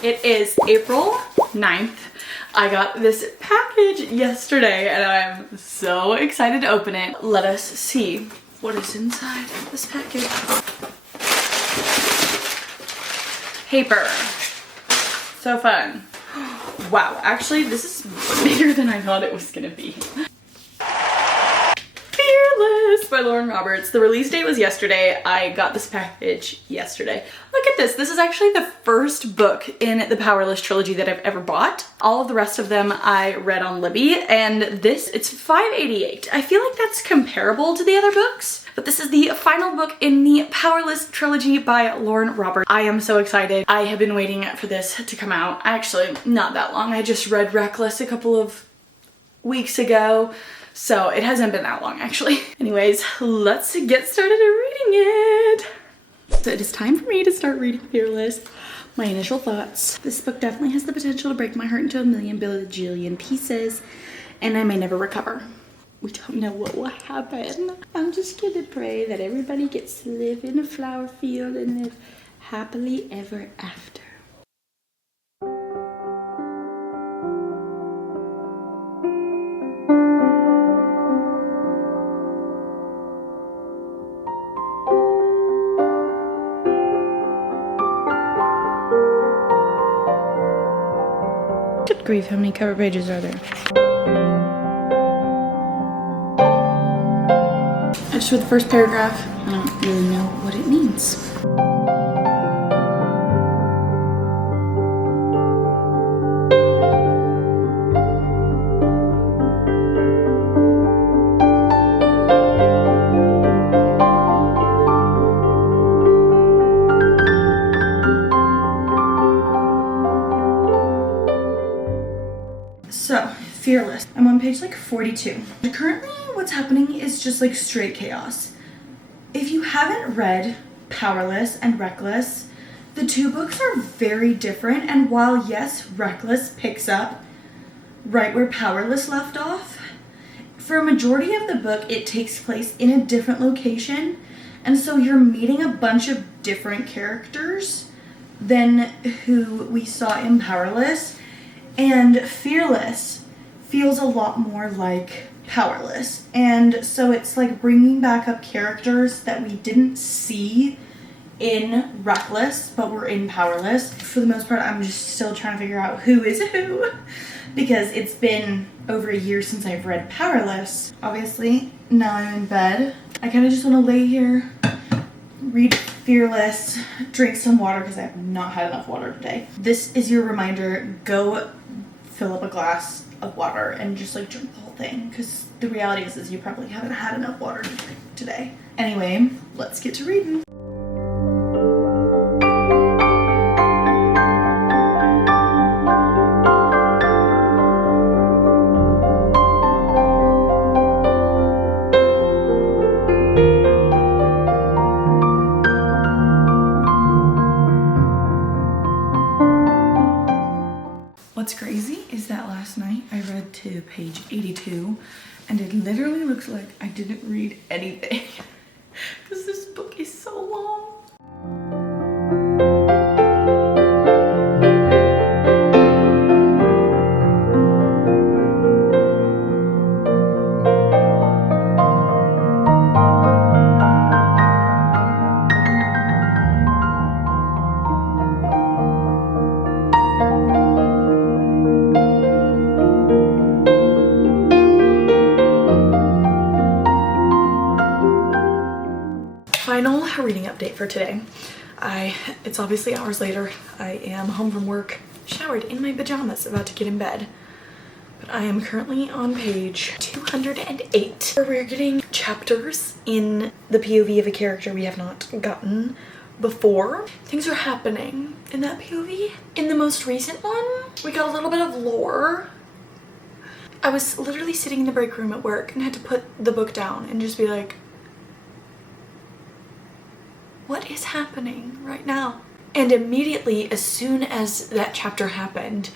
It is April 9th. I got this package yesterday and I'm so excited to open it. Let us see what is inside this package. Paper. So fun. Wow, actually this is bigger than I thought it was gonna be. Powerless by Lauren Roberts. The release date was yesterday. I got this package yesterday. Look at this. This is actually the first book in the Powerless trilogy that I've ever bought. All of the rest of them I read on Libby, and this, it's $5.88. I feel like that's comparable to the other books, but this is the final book in the Powerless trilogy by Lauren Roberts. I am so excited. I have been waiting for this to come out. Actually, not that long. I just read Reckless a couple of weeks ago. So it hasn't been that long actually. Anyways, let's get started reading it. So it is time for me to start reading Fearless. My initial thoughts. This book definitely has the potential to break my heart into a million bajillion pieces and I may never recover. We don't know what will happen. I'm just gonna pray that everybody gets to live in a flower field and live happily ever after. Good grief, how many cover pages are there? I just read the first paragraph. I don't really know what it means. So, Fearless. I'm on page like 42. Currently, what's happening is just like straight chaos. If you haven't read Powerless and Reckless, the two books are very different, and while yes, Reckless picks up right where Powerless left off, for a majority of the book, it takes place in a different location, and so you're meeting a bunch of different characters than who we saw in Powerless. And Fearless feels a lot more like Powerless. And so it's like bringing back up characters that we didn't see in Reckless, but were in Powerless. For the most part, I'm just still trying to figure out who is who, because it's been over a year since I've read Powerless. Obviously, now I'm in bed. I kind of just want to lay here, read Fearless, drink some water because I have not had enough water today. This is your reminder, go fill up a glass of water and just like drink the whole thing, because the reality is you probably haven't had enough water to drink today. Anyway, let's get to reading. What's crazy is that last night I read to page 82 and it literally looks like I didn't read anything because this book is so long. Final reading update for today. It's obviously hours later. I am home from work, showered in my pajamas, about to get in bed. But I am currently on page 208, where we're getting chapters in the POV of a character we have not gotten before. Things are happening in that POV. In the most recent one, we got a little bit of lore. I was literally sitting in the break room at work and had to put the book down and just be like, what is happening right now? And immediately, as soon as that chapter happened,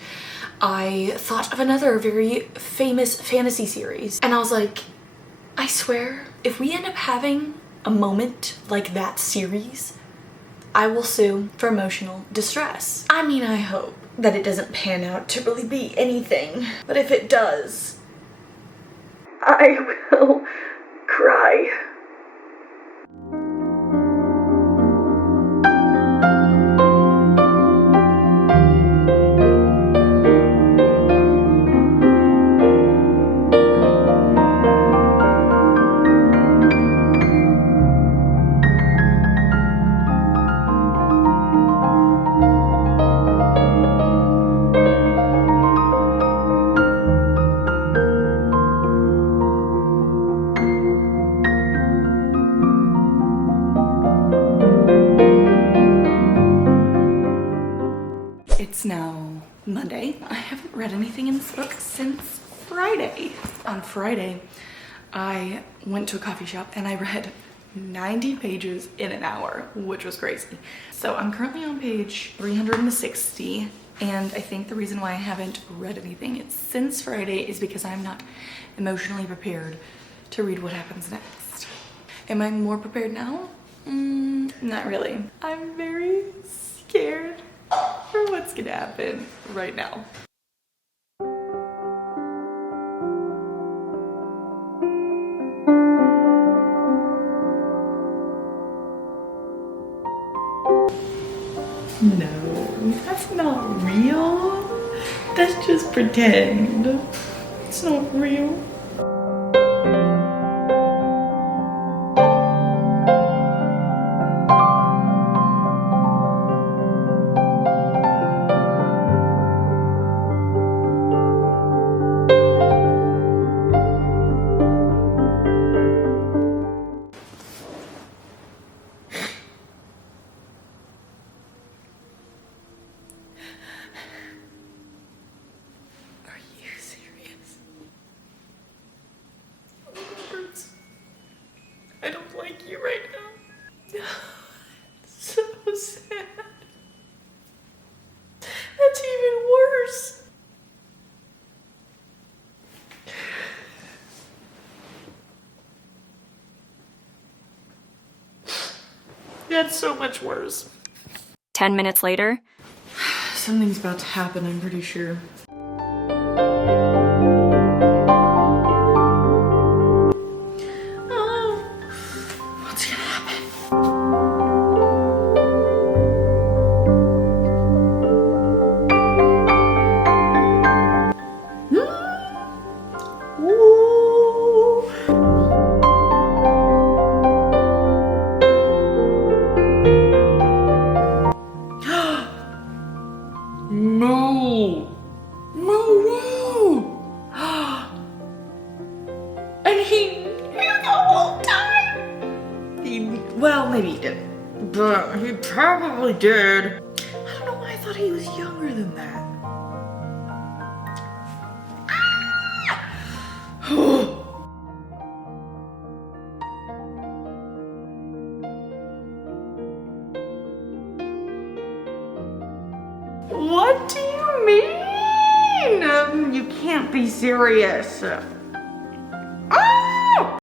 I thought of another very famous fantasy series. And I was like, I swear, if we end up having a moment like that series, I will sue for emotional distress. I mean, I hope that it doesn't pan out to really be anything, but if it does, I will cry. It's now Monday. I haven't read anything in this book since Friday. On Friday, I went to a coffee shop and I read 90 pages in an hour, which was crazy. So I'm currently on page 360, and I think the reason why I haven't read anything since Friday is because I'm not emotionally prepared to read what happens next. Am I more prepared now? Not really. I'm very scared for what's gonna happen right now. No, that's not real. That's just pretend. It's not real. I don't like you right now. So sad. That's even worse. That's so much worse. 10 minutes later. Something's about to happen, I'm pretty sure. No! No! And he knew the whole time! Well, maybe he didn't. But he probably did. I don't know why I thought he was younger than that. Ah! What do you mean? You can't be serious. Oh!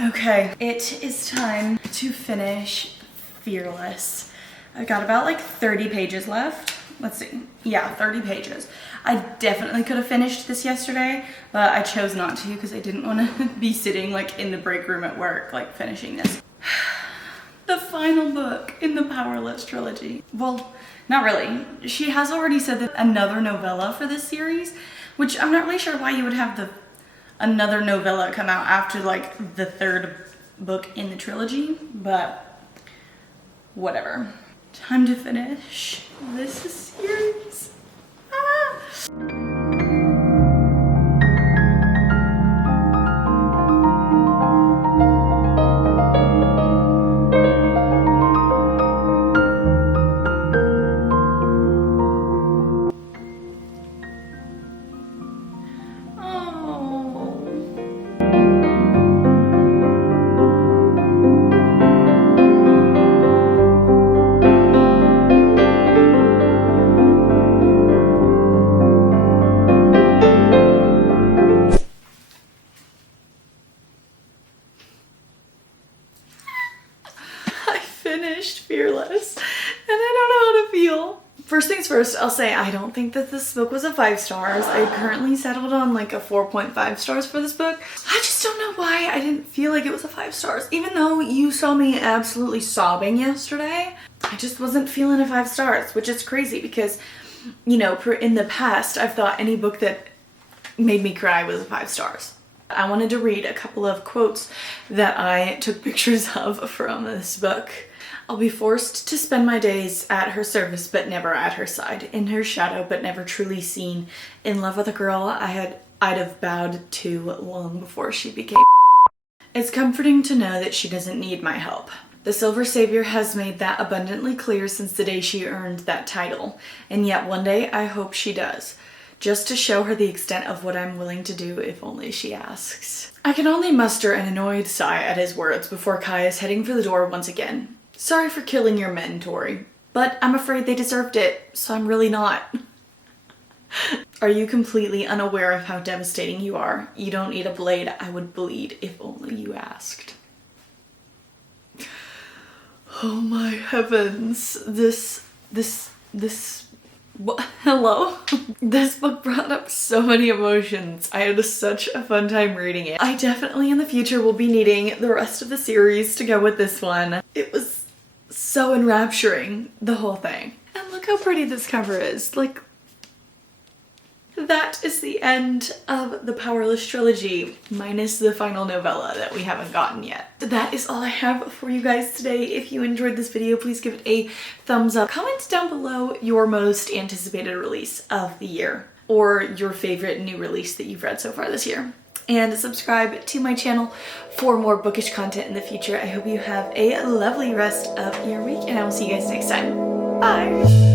Okay, it is time to finish Fearless. I got about like 30 pages left. Let's see. Yeah, 30 pages. I definitely could have finished this yesterday, but I chose not to because I didn't want to be sitting like in the break room at work, like finishing this. The final book in the Powerless trilogy. Well, not really. She has already said that another novella for this series, which I'm not really sure why you would have another novella come out after like the third book in the trilogy, but whatever. Time to finish this series. first, I'll say I don't think that this book was a 5 stars. I currently settled on like a 4.5 stars for this book. I just don't know why I didn't feel like it was a 5 stars. Even though you saw me absolutely sobbing yesterday, I just wasn't feeling a 5 stars, which is crazy because, you know, in the past, I've thought any book that made me cry was a 5 stars. I wanted to read a couple of quotes that I took pictures of from this book. I'll be forced to spend my days at her service but never at her side, in her shadow but never truly seen, in love with a girl I'd have bowed to long before she became. It's comforting to know that she doesn't need my help. The Silver Savior has made that abundantly clear since the day she earned that title, and yet one day I hope she does. Just to show her the extent of what I'm willing to do if only she asks. I can only muster an annoyed sigh at his words before Kai is heading for the door once again. Sorry for killing your men, Tori, but I'm afraid they deserved it, so I'm really not. Are you completely unaware of how devastating you are? You don't need a blade. I would bleed if only you asked. Oh my heavens. Hello? This book brought up so many emotions. I had such a fun time reading it. I definitely in the future will be needing the rest of the series to go with this one. It was so enrapturing, the whole thing. And look how pretty this cover is. Like, that is the end of the Powerless trilogy, minus the final novella that we haven't gotten yet. That is all I have for you guys today. If you enjoyed this video, please give it a thumbs up. Comment down below your most anticipated release of the year, or your favorite new release that you've read so far this year. And subscribe to my channel for more bookish content in the future. I hope you have a lovely rest of your week, and I will see you guys next time. Bye!